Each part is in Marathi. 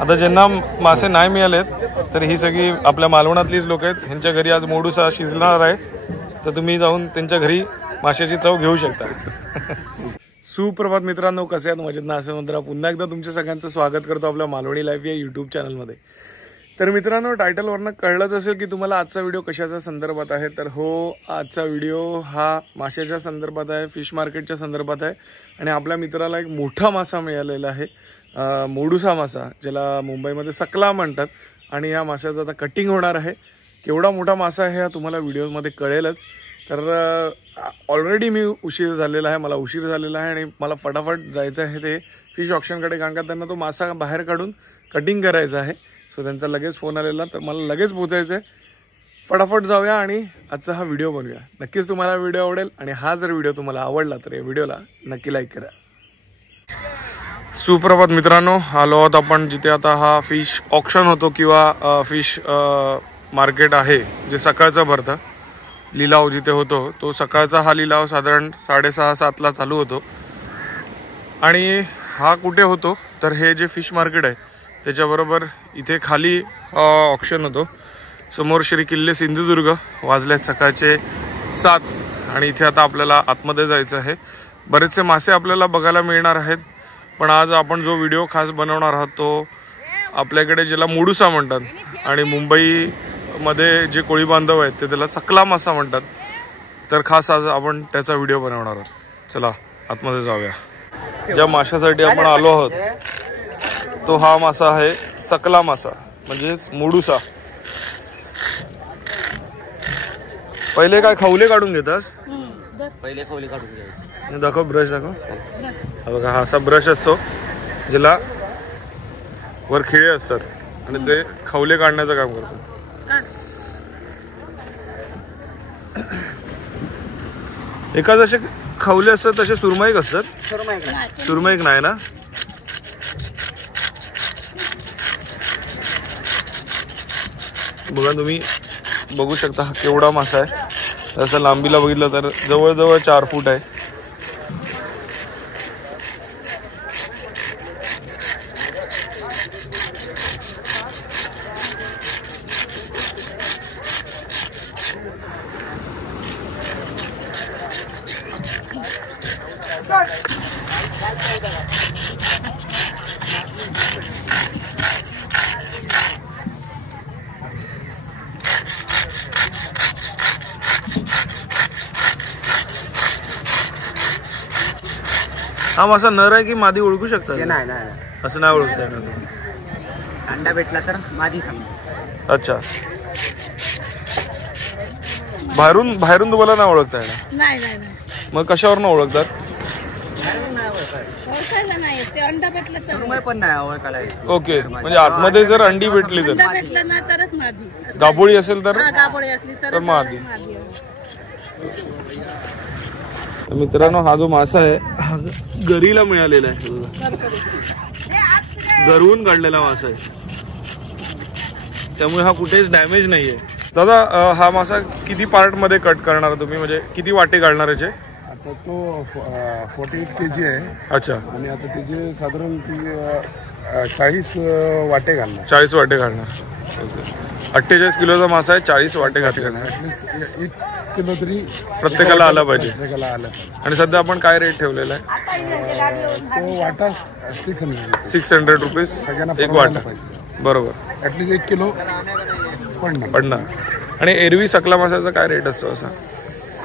आता ज्यांना मासे नाही मिळालेत तर ही सगळी आपल्या मालवणातलीच लोक आहेत. ह्यांच्या घरी आज मोडूसा शिजणार आहे, तर तुम्ही जाऊन त्यांच्या घरी माशाची चव घेऊ शकता. सुप्रभात मित्रांनो, कसे आहेत? मजेत ना असेल नंतर पुन्हा एकदा तुमच्या सगळ्यांचं स्वागत करतो आपल्या मालवणी लाईफ या यूट्यूब चॅनलमध्ये. तर मित्रांनो, टायटलवरनं कळलंच असेल की तुम्हाला आजचा व्हिडिओ कशाच्या संदर्भात आहे. तर हो, आजचा व्हिडिओ हा माशाच्या संदर्भात आहे, फिश मार्केटच्या संदर्भात आहे. आणि आपल्या मित्राला एक मोठा मासा मिळालेला आहे, मोडूसा मासा, ज्याला मुंबईमध्ये सकला म्हणतात. आणि या माशाचं आता कटिंग होणार आहे. केवढा मोठा मासा आहे हा तुम्हाला व्हिडिओमध्ये कळेलच. तर ऑलरेडी मी उशीर झालेला आहे, मला उशीर झालेला आहे आणि मला फटाफट जायचं आहे ते फिश ऑप्शनकडे, कारण का त्यांना तो मासा बाहेर काढून कटिंग करायचा आहे. सो त्यांचा लगेच फोन आलेला, तर मला लगेच पोचायचं आहे. फटाफट जाऊया आणि आजचा हा व्हिडिओ बनवूया. नक्कीच तुम्हाला व्हिडिओ आवडेल आणि हा जर व्हिडिओ तुम्हाला आवडला तर या व्हिडिओला नक्की लाईक करा. सुप्रभात मित्रांनो, आलो आहोत आपण जिथे आता हा फिश ऑक्शन होतो किंवा फिश मार्केट आहे जे सकाळचं भरतं. लिलाव जिथे होतो तो सकाळचा हा लिलाव साधारण 6:30-7ला चालू होतो. आणि हा कुठे होतो तर हे जे फिश मार्केट आहे त्याच्याबरोबर इथे खाली ऑक्शन होतो. समोर श्री किल्ले सिंधुदुर्ग. वाजल्यात सकाळचे 7 आणि इथे आता आपल्याला आतमध्ये जायचं आहे. बरेचसे मासे आपल्याला बघायला मिळणार आहेत, पण आज आपण जो व्हिडिओ खास बनवणार आहोत तो आपल्याकडे ज्याला मोडूसा म्हणतात आणि मुंबईमध्ये जे कोळी बांधव आहेत ते त्याला सकला मासा म्हणतात. तर खास आज आपण त्याचा व्हिडिओ बनवणार आहोत. चला आतमध्ये जाऊया. ज्या माशासाठी आपण आलो आहोत तो हा मासा आहे सकला मासा, म्हणजेच मोडूसा. पहिले काय खवले काढून घेतास? पहिले खवले काढून घ्यायचे. दाखव, ब्रश दाखव. हा बघा, हा असा ब्रश असतो ज्याला वर खिळे असतात आणि ते खवले काढण्याचं काम करतो. एका जसे खवले असतात तसे सुरमईक असतात. सुरमईक नाही ना? बघा, तुम्ही बघू शकता हा केवढा मासा आहे. तसं लांबीला बघितलं तर जवळजवळ 4 फूट आहे. हा मासा नर आहे की मादी ओळखू शकता? नाही, असं नाही ओळखता येणार. अंडा भेटला तर मादी समजा. अच्छा, बाहेरून तुम्हाला नाही ओळखता येणार? नाही. मग कशावर ना ओळखतात? पण नाही ओळखायला. ओके, म्हणजे आतमध्ये जर अंडी भेटली तर, गाबोळी असेल तर मादी. मित्रांनो, हा जो मासा आहे हा गरीला मिळालेला आहे. गरवून काढलेला मासा आहे, त्यामुळे हा कुठेच डॅमेज नाहीये. दादा, हा मासा किती पार्ट मध्ये कट करणार तुम्ही, म्हणजे किती वाटे काढणार याचे? आता तो 48 kg आहे. अच्छा. आणि आता त्याचे साधारण 40 वाटे घालणार. 40 वाटे घालणार. 48 किलोचा मासा आहे, 40 वाटे घालणार. 1 किलो तरी प्रत्येकाला आला पाहिजे. आलं. आणि सध्या आपण काय रेट ठेवलेला आहे? तो वाटा 600 रुपीज एक वाटा. बरोबर, ऍटलीस्ट 1 किलो पडणार. आणि एरवी सकला माशाचा काय रेट असतो असा,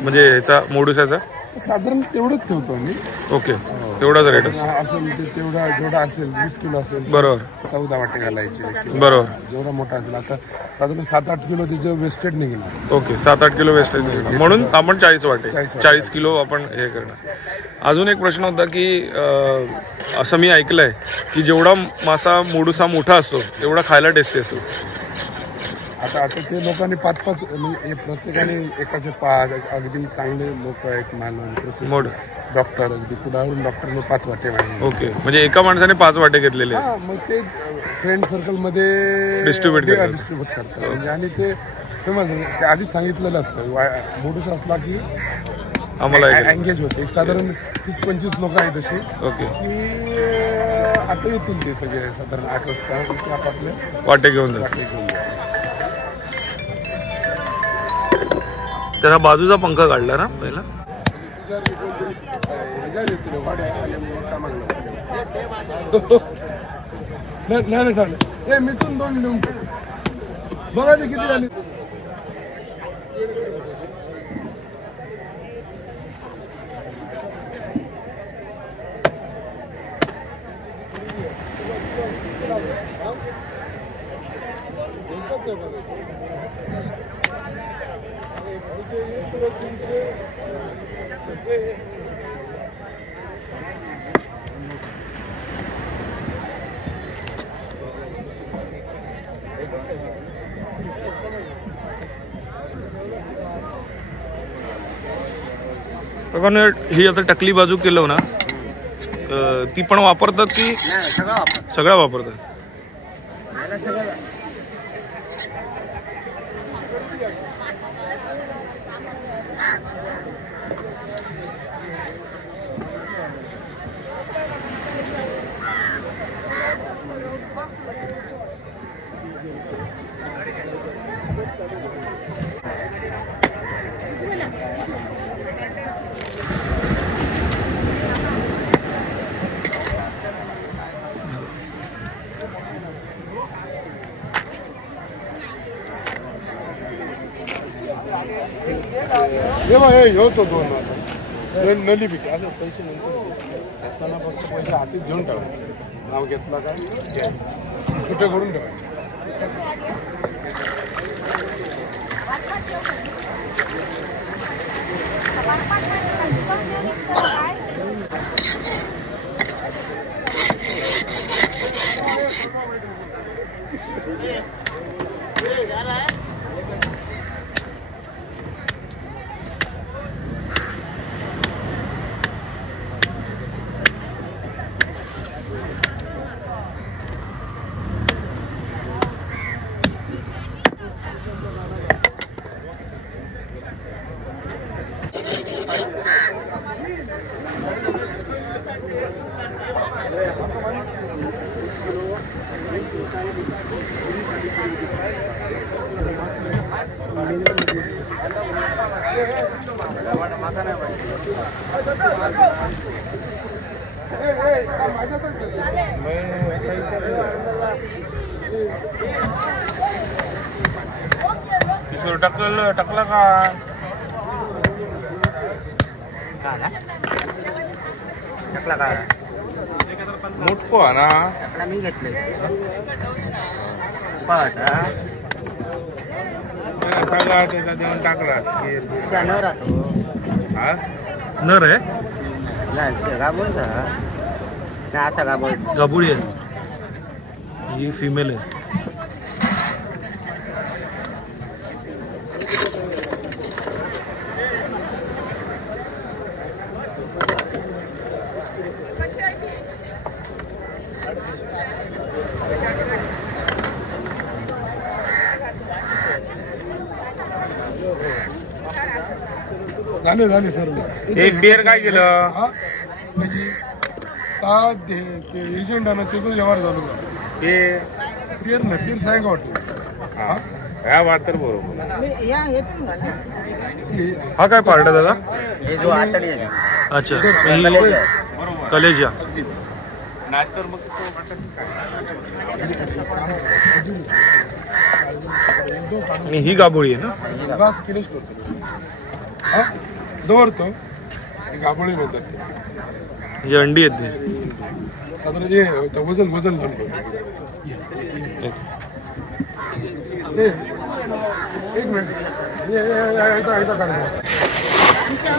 म्हणजे याचा मोडूसाचा? साधारण तेवढंच ठेवतो आम्ही. ओके, तेवढाच रेट असतो. असेल तेवढा, जेवढा असेल 20 किलो असेल. बरोबर, 14 वाटे घालायचे. बरोबर. जेवढा मोठा असेल आता साधारण 7-8 किलो त्याचे वेस्टेज निघणार. ओके, 7-8 किलो वेस्टेज निघणार, म्हणून आपण 40 वाटे 40 किलो आपण हे करणार. अजून एक प्रश्न होता की असं मी ऐकलंय की जेवढा मासा मोडूसा मोठा असतो तेवढा खायला टेस्टी असतो. आता ते लोकांनी 5-5 म्हणजे प्रत्येकाने एकाचे 5 अगदी चांगले लोक आहेत मानव डॉक्टर अगदी पुढावरून डॉक्टरने 5 वाटे मांडले. ओके, म्हणजे एका माणसाने 5 वाटे घेतलेले. हा, मग ते फ्रेंड सर्कलमध्ये डिस्ट्रीब्यूट करतात म्हणजे. आणि ते फेमस ते आधीच सांगितलेलं असतं मोडूस असला की आम्हाला एंगेज होते. एक साधारण 20-25 लोक आहेत अशी. ओके, की आता येतील ते सगळे साधारण 8 वाजता आपापले वाटे घेऊन वाटे घेऊन जातात. त्याला बाजूचा पंखा काढला ना पहिला. मी तुम 2 मिनिट बघा ते किती झाली. ही आता टकली बाजू केलं ना, ती पण वापरतात की सगळ्या वापरतात. होतो 2 नली पिके असं पैसे नंतर फक्त पैसे हातीत घेऊन ठेवायचे. नाव घेतला काय कुठे करून ठेवायचं. टाकला का टाकला का मोठको आहे ना. टाकला मी घेतले पाठ सगळा त्याचा देऊन टाकला. न राहतो नर आहे गाबोल का असा गाबोल गाबुडी आहे. ही फिमेल आहे. झाले सर. एक पेर काय केलं म्हणजे ते एजंट आहे ना त्याचा व्यवहार झालो हे पेर ना पेर सांगा वाटतं. ह्या बात तर बरोबर. हा काय पार्ट दादा. हे जो आतडी आहे. अच्छा, कलेजा. ही गाबोळी आहे ना. गाच केलेच करतो दवरतो गाबोळी म्हणतात ते. म्हणजे अंडी आहेत ते साधारण जे वजन घालतो. एक मिनिट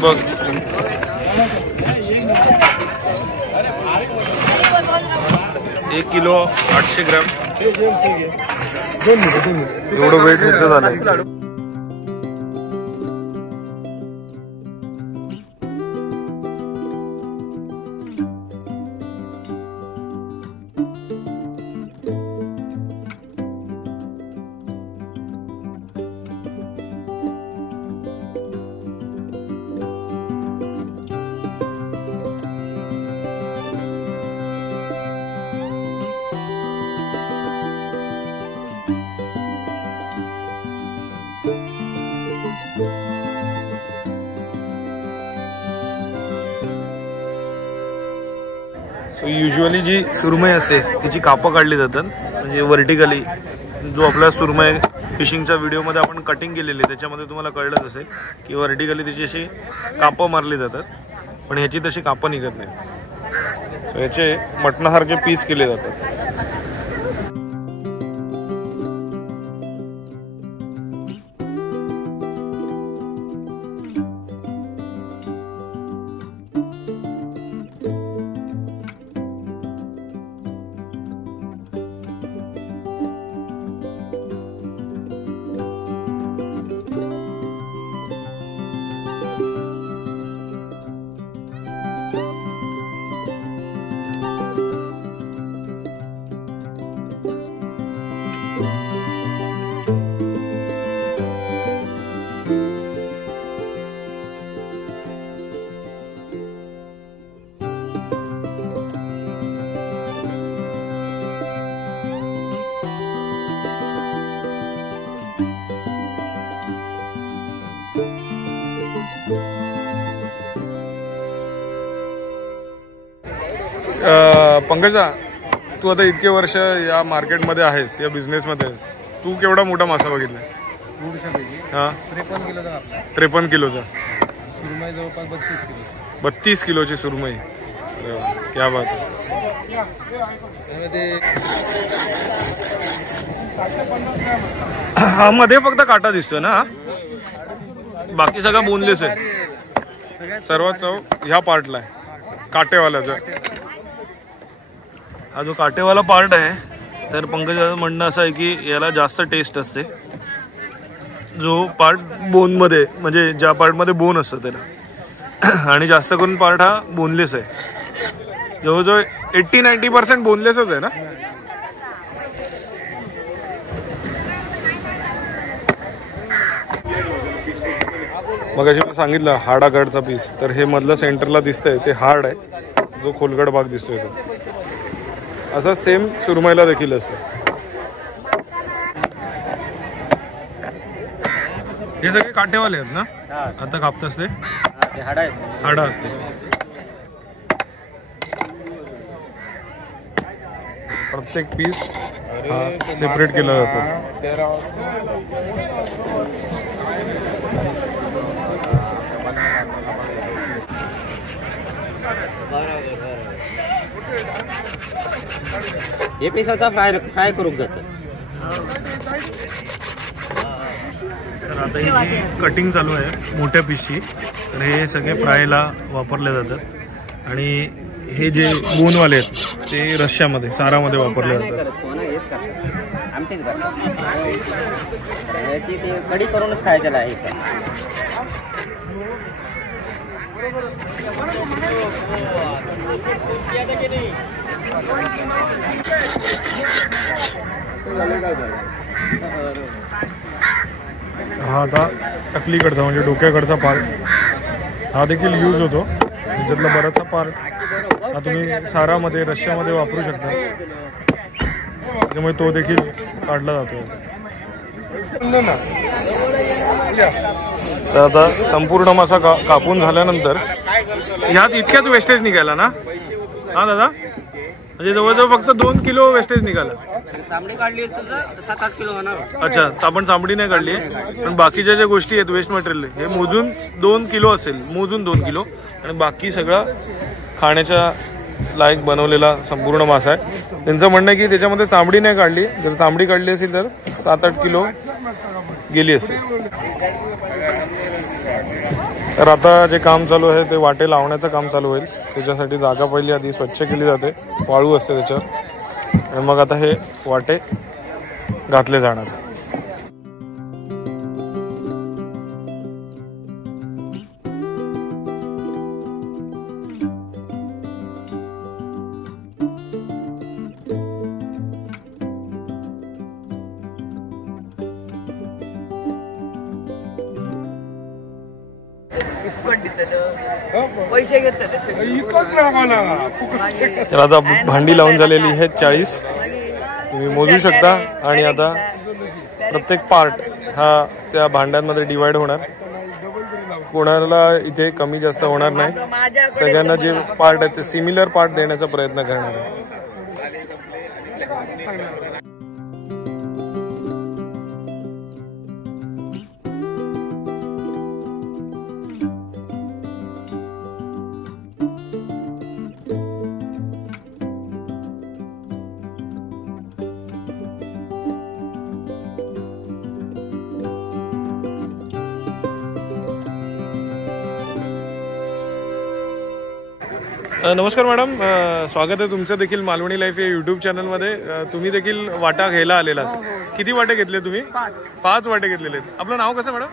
बघ. $1 किलो 800 ग्राम. 2 मिनिटं एवढं वेट ह्याचं झालंय. सो युजली जी सुरमई असते तिची कापं काढली जातात, म्हणजे व्हर्टिकली. जो आपला सुरमई फिशिंगच्या व्हिडिओमध्ये आपण कटिंग केलेली त्याच्यामध्ये तुम्हाला कळलंच असेल की व्हर्टिकली तिची अशी कापं मारली जातात, पण ह्याची तशी कापं निघत नाही. सो याचे मटणासारखे पीस केले जातात. पंकजा, तू आता इतके वर्ष या मार्केटमध्ये आहेस, या बिझनेसमध्ये आहेस, तू केवढा मोठा मासा बघितला? हा, 53 किलोचा सुरमई, जवळपास 32 किलो. 32 किलोची सुरमई. क्या बात. हा, मध्ये फक्त काटा दिसतोय ना, बाकी सगळं बोनलेस आहे. सर्वात चव ह्या पार्टला आहे, काटेवाल्याचा. हा जो काटेवाला पार्ट आहे, तर पंकजाचं म्हणणं असं आहे की याला जास्त टेस्ट असते. जो पार्ट बोनमध्ये, म्हणजे ज्या पार्टमध्ये बोन असतं त्याला, आणि जास्त करून पार्ट हा बोनलेस आहे. जवळजवळ 80-90% बोनलेसच आहे ना. मग अशी मी सांगितलं हाडाकडचा पीस, तर हे मधलं सेंटरला दिसतंय ते हाड आहे, जो खोलगड भाग दिसतोय तो. असं सेम सुरमईला देखील असतं. हे सगळे काटेवाले आहेत ना आता कापतास ते? हाडा असते. प्रत्येक पीस हा सेपरेट केला जातो. हे पीस आता फ्राय करून जातं. तर आता ही जी कटिंग चालू आहे मोठ्या पीसची, तर हे सगळे फ्रायला वापरले जातात. आणि हे जे बोनवाले आहेत ते रश्श्यामध्ये, सारामध्ये वापरले जातात. याची ते कढी करूनच खायचं आहे. हा आता टकलीकडचा, म्हणजे डोक्याकडचा पार्ट हा देखील यूज होतो. त्याच्यातला बराचसा पार्ट हा तुम्ही सारामध्ये, रश्श्यामध्ये वापरू शकता, त्यामुळे तो देखील काढला जातो. तर आता संपूर्ण मासा कापून झाल्यानंतर ह्यात इतक्यात वेस्टेज निघाला ना. हा दादा, म्हणजे जवळजवळ फक्त 2 किलो वेस्टेज निघाला. चांबडी काढली असेल तर 7-8 किलो होणार. अच्छा, आपण चांबडी नाही काढली, पण बाकीच्या ज्या गोष्टी आहेत वेस्ट मटेरियल हे मोजून 2 किलो असेल, मोजून 2 किलो. आणि बाकी सगळं खाण्याच्या लायक बनवलेला संपूर्ण मासा आहे. त्यांचं म्हणणं आहे की त्याच्यामध्ये चांबडी नाही काढली, जर चांबडी काढली असेल तर 7-8 किलो गेली असेल. तर आता जे काम चालू आहे ते वाटे लावण्याचं काम चालू होईल. त्याच्यासाठी जागा पहिली आधी स्वच्छ केली जाते, वाळू असते त्याच्यावर, आणि मग आता हे वाटे घातले जाणार. पैसे घेतले तर आता भांडी लावून झालेली आहे 40, तुम्ही मोजू शकता. आणि आता प्रत्येक पार्ट हा त्या भांड्यांमध्ये डिवाइड होणार. कोणाला इथे कमी जास्त होणार नाही. सगळ्यांना जे पार्ट आहेत ते सिमिलर पार्ट देण्याचा प्रयत्न करणार आहे. नमस्कार मॅडम, स्वागत आहे तुमचं देखील मालवणी लाईफ या युट्यूब चॅनलमध्ये. तुम्ही देखील वाटा घ्यायला आलेला. किती वाटे घेतले तुम्ही? 5 वाटे घेतलेले आहेत. आपलं नाव कसं मॅडम?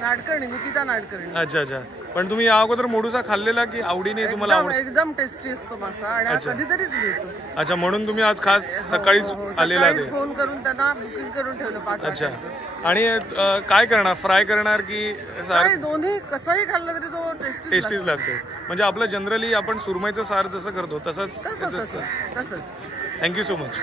नाडकर्णी, निकिता नाडकर्णी. अच्छा अच्छा. पण तुम्ही या अगोदर मोडूसा खाल्लेला की आवडीने तुम्हाला? एकदम टेस्टी असतो मासा आणि कधीतरीच घेतो. अच्छा, म्हणून तुम्ही आज खास सकाळीच आलेला आहे. फोन करून त्यांना बुकिंग करून ठेवलं 5. अच्छा. आणि काय करणार, फ्राय करणार की? दोन्ही कसंही खाल्लं तरी तो टेस्टीच लागतो. म्हणजे आपलं जनरली आपण सुरमईचं सार जसं करतो तसंच. Thank you so much.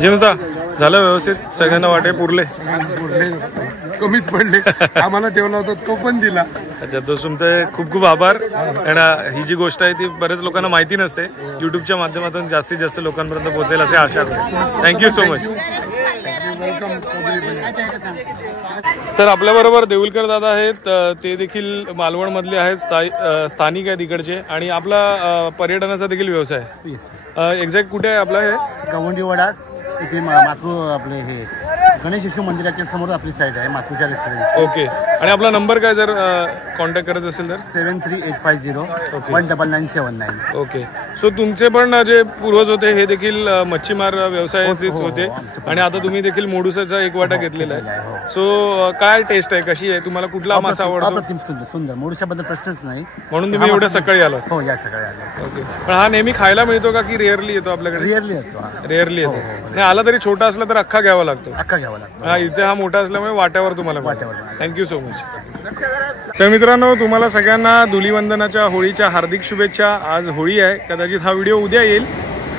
जेमसदा झालं व्यवस्थित? सगळ्यांना वाटे पुरले? कमीच पडले. आम्हाला ठेवला होता तो पण दिला. अच्छा, तो तुमचे खूप खूप आभार. कारण ही जी गोष्ट आहे ती बऱ्याच लोकांना माहिती नसते. युट्यूबच्या माध्यमातून जास्तीत जास्त लोकांपर्यंत पोहोचेल अशी आशा करतो. Thank you so much. तर आपल्याबरोबर देऊलकर दादा आहेत. ते देखील मालवण मधले आहेत, स्थानिक आहेत इकडचे. आणि आपला पर्यटनाचा देखील व्यवसाय. एक्झॅक्ट कुठे आहे आपला? हे गवंडी वडास इथे मातृ आपले हे गणेश शिशु मंदिराच्या समोर आपली साईड आहे, मातृच्या रेस्टॉरंट. ओके. आणि आपला नंबर काय जर कॉन्टॅक्ट करायचं असेल तर? 7385011979. ओके. सो तुमचे पण जे पूर्वज होते हे देखील मच्छीमार व्यवसायातच होते आणि आता तुम्ही देखील मोडुसाचा एक वाटा घेतलेला आहे. सो काय टेस्ट आहे, कशी आहे? तुम्हाला कुठला मासा आवडतो? सुंदर. मोडुसाबद्दल प्रश्नच नाही. म्हणून तुम्ही एवढ्या सकाळी आलात? हो, या सकाळी आलो. ओके. पण हा नेहमी खायला मिळतो का की रेअरली येतो आपल्याकडे? रेअरली येतो. रेअरली येतो. नाही आला तरी छोटा असला तर अख्खा घ्यावा लागतो. अख्खा घ्यावा लागतो. हा, इथे हा मोठा असल्यामुळे वाट्यावर तुम्हाला मिळतो. Thank you so much. तर मित्रांनो, तुम्हाला सगळ्यांना धुलीवंदनाच्या, होळीच्या हार्दिक शुभेच्छा. आज होळी आहे, कदाचित हा व्हिडिओ उद्या येईल.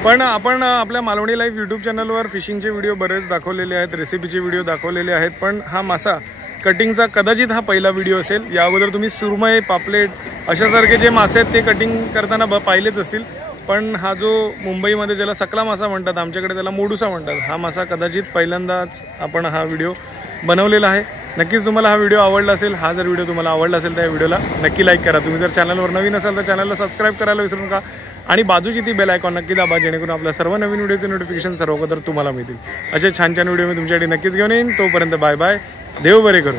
पण आपण आपल्या मालवणी लाईव्ह यूट्यूब चॅनलवर फिशिंगचे व्हिडिओ बरेच दाखवलेले आहेत, रेसिपीचे व्हिडिओ दाखवलेले आहेत. पण हा मासा कटिंगचा कदाचित हा पहिला व्हिडिओ असेल. या अगोदर तुम्ही सुरमई, पापलेट अशासारखे जे मासे आहेत ते कटिंग करताना पाहिलेच असतील. पण हा जो मुंबईमध्ये ज्याला सकला मासा म्हणतात, आमच्याकडे त्याला मोडुसा म्हणतात, हा मासा कदाचित पहिल्यांदाच आपण हा व्हिडिओ बनवलेला आहे. नक्कीच तुम्हाला हा व्हिडिओ आवडला असेल. हा जर व्हिडिओ तुम्हाला आवडला असेल तर या व्हिडिओला नक्की लाईक करा. तुम्ही जर चॅनलवर नवीन असाल तर चॅनलला सबस्क्राईब करायला विसरू नका आणि बाजूची ती बेल आयकॉन नक्की दाबा, जेणेकरून आपल्या सर्व नवीन व्हिडिओचे नोटिफिकेशन सर्व अगोदर तुम्हाला मिळतील. असे छान छान व्हिडिओ मी तुमच्यासाठी नक्कीच घेऊन येईन. तोपर्यंत बाय बाय. देव बरे करू.